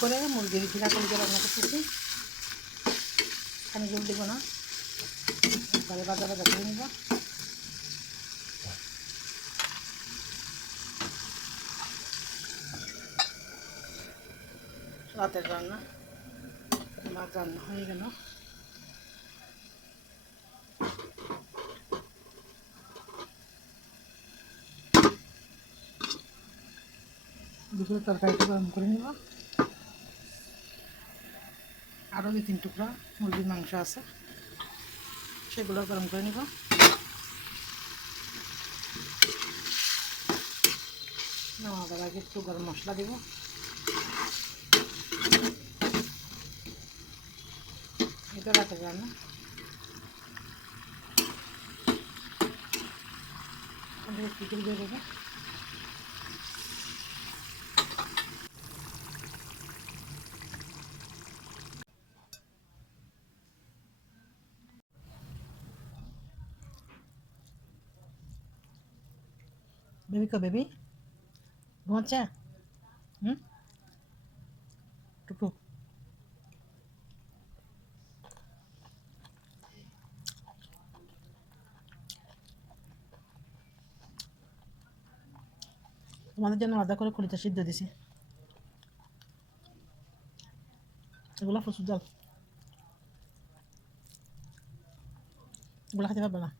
করে মুরগির ঘিরা করে রান্না করতেছি। এখানে জল দেবো না। একবারে বাজা বাজা করে নিব। রাতের রান্না। আমার রান্না হয়ে গেল। দুপুরে তরকারিটা গরম করে নিব। আরও দু তিন টুকরা মুরগির মাংস আছে। সেগুলো গরম করে নিব। নামাবার আগে একটু গরম মশলা দেব। এটা রাতের রান্না। পিঠে দিয়ে দেবে। বেবি কো বেবি ঘুমাচ্ছে হুম টুকু তোমাদের জন্য আলাদা করে কলিতা সিদ্ধ দিছি এগুলো প্রচুর জল এগুলো খেতে পারবে না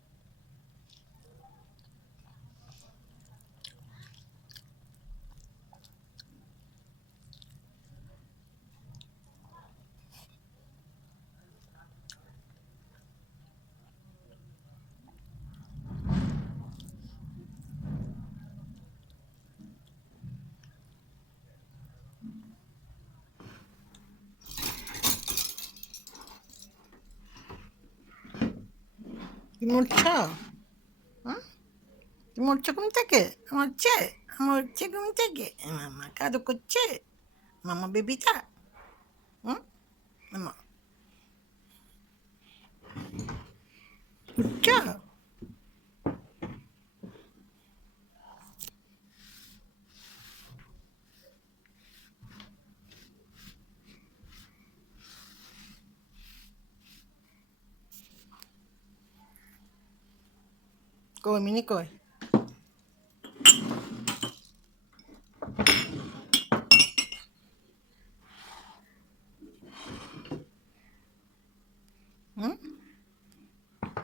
কি মরছ? হ্যাঁ? কি মরছ ঘুম থেকে? মরছে? মরছে ঘুম থেকে? মামা কাদু করছে? মামা বেবিটা? হুম? মামা। উঠছ কই মিনি কই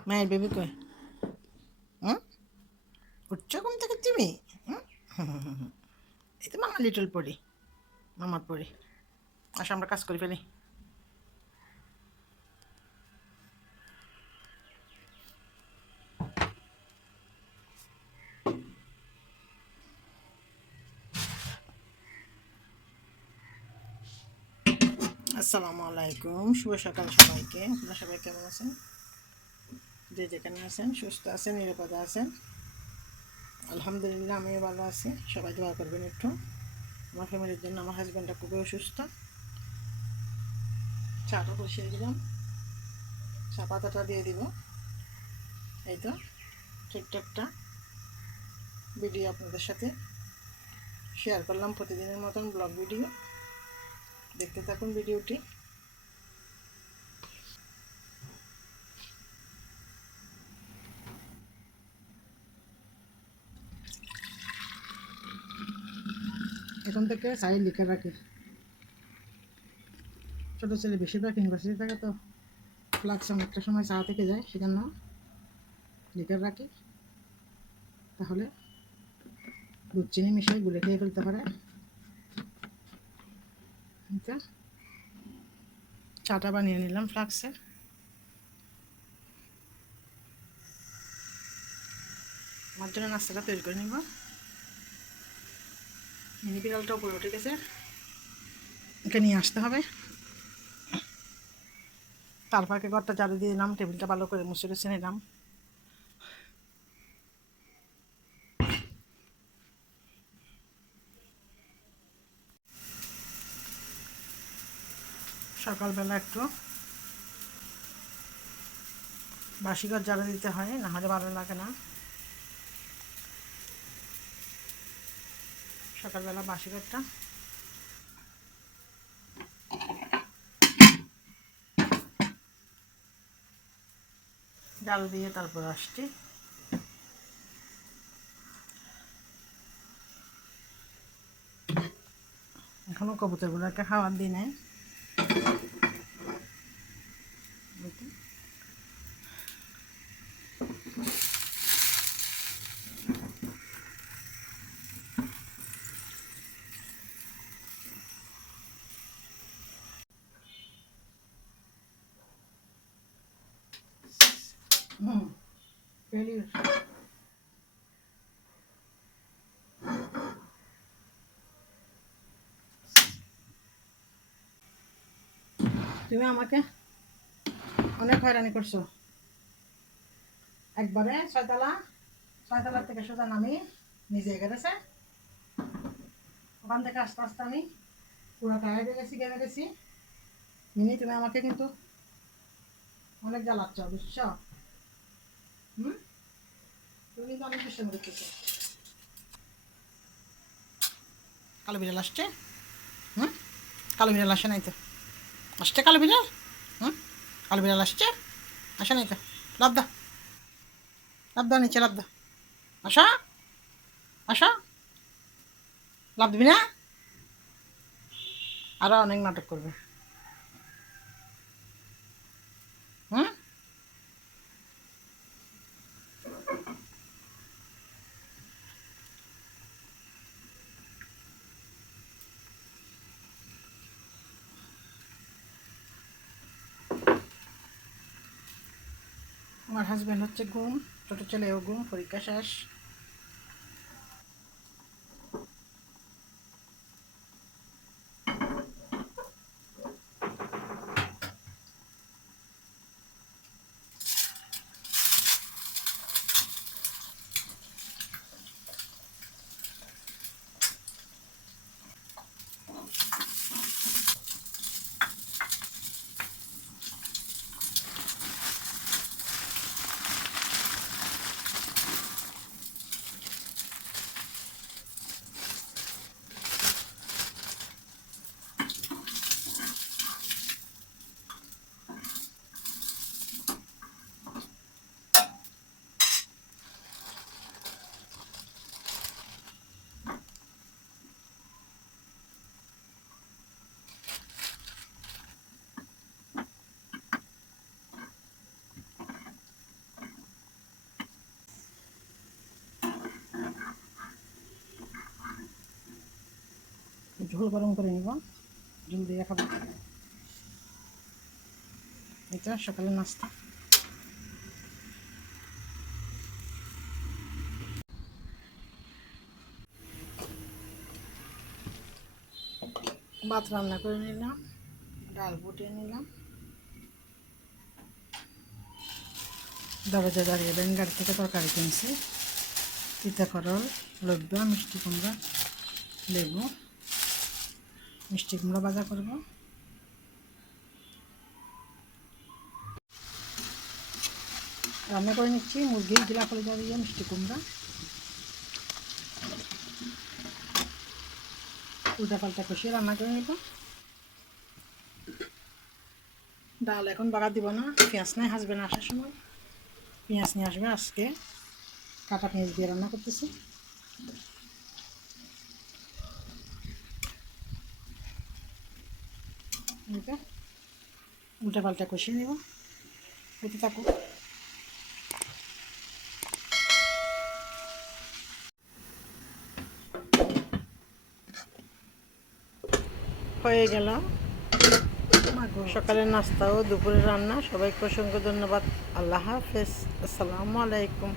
মায়ের বেবি কই হুম উঠছো ঘুম থেকে তুমি এই তো মামা লিটল পড়ি মামার পড়ি আসো আমরা কাজ করে ফেলি আসসালামু আলাইকুম। শুভ সকাল সবাইকে। আপনারা সবাই কেমন আছেন? যে যেখানে আছেন, সুস্থ আছেন, নিরাপদে আছেন? আলহামদুলিল্লাহ, আমিও ভালো আছি। সবাই দোয়া করবেন একটু। আমার ফ্যামিলির জন্য আমার হাজব্যান্ডটা খুবই অসুস্থ। চাটা বসিয়ে দিলাম। চা পাতাটা দিয়ে দিব। এই তো, ঠিকঠাকটা ভিডিও আপনাদের সাথে শেয়ার করলাম প্রতিদিনের মতন ব্লগ ভিডিও দেখতে থাকুন ভিডিওটি। এখন থেকে সাইড লিখে রাখি। ছোটো ছেলে বেশিরভাগ ইউনিভার্সিটি থাকে তো ফ্লাক্স অনেকটা সময় চা থেকে যায়, সেজন্য লিখে রাখি। তাহলে দুধ চিনি মিশিয়ে গুলে খেয়ে ফেলতে পারে। চাটা বানিয়ে নিলাম ফ্লাক্সে। আমার জন্য নাস্তাটা তৈরি করে নিব। মিনি বিড়ালটা উপরে উঠে গেছে। ওকে নিয়ে আসতে হবে। তার ফাঁকে ঘরটা ঝাড়ু দিয়ে দিলাম, টেবিলটা ভালো করে মুছে টুছে নিলাম। সকালবেলা একটু। বাসি গাছ জ্বালা দিতে হয়, না হলে ভালো লাগে না। সকালবেলা বাসি গাছটা ডাল দিয়ে তারপর আসছি। এখনও কবুতরগুলোকে খাওয়ার দিই নেয় হুম failure. তুমি আমাকে অনেক হয়রানি করছ। একবারে ছয়তলা ছয়তলা থেকে সোজা নামি নিজে গেছে। ওখান থেকে আস্তে আস্তে আমি পুরো টায়ার্ড গেছি গেমে গেছি। মিনি তুমি আমাকে কিন্তু অনেক জ্বালাচ্ছ, বুঝছ? হুম? তুমি কিন্তু অনেক দুষ্টামি করতেছো। কালো বিড়াল আসছে? হুম? কালো বিড়াল আসে নাই তো? আসছে কালো বিড়াল? হুম? কালো বিড়াল আসছে? আসে নাই তো। লাভ দা। লাভ দা নিচে লাভ দা। আসা। আসা। লাভ দিবি না? আরও অনেক নাটক করবে হুম আমার হাজব্যান্ড হচ্ছে গুম ছোটো ছেলেও ঘুম পরীক্ষা শেষ। ঝোল গরম করে নিব। ঝোল দিয়ে খাব। এটা সকালে নাস্তা। ভাত রান্না করে নিলাম, ডাল ফুটিয়ে নিলাম। দরজা দাঁড়িয়ে বেঙ্গার থেকে তরকারি কিনছি। তিতা করল লব্বা মিষ্টি কুমড়া, লেবু। মিষ্টি কুমড়া ভাজা করব। রান্না করে নিচ্ছি মুরগির গিলা করে দিয়ে মিষ্টি কুমড়া। উল্টা পাল্টা কষিয়ে রান্না করে নিব। ডাল এখন বাগা দিব না, পেঁয়াজ নাই হাসবেন্ড আসার সময়। পেঁয়াজ নিয়ে আসবে আজকে। কাটা পেঁয়াজ দিয়ে রান্না করতেছি। এটা উল্টা পাল্টা কষিয়ে নেব। হতে থাকুক। হয়ে গেল। সকালের নাস্তা ও দুপুরের রান্না। সবাইকে অসংখ্য ধন্যবাদ। আল্লাহ হাফেজ। আসসালামু আলাইকুম।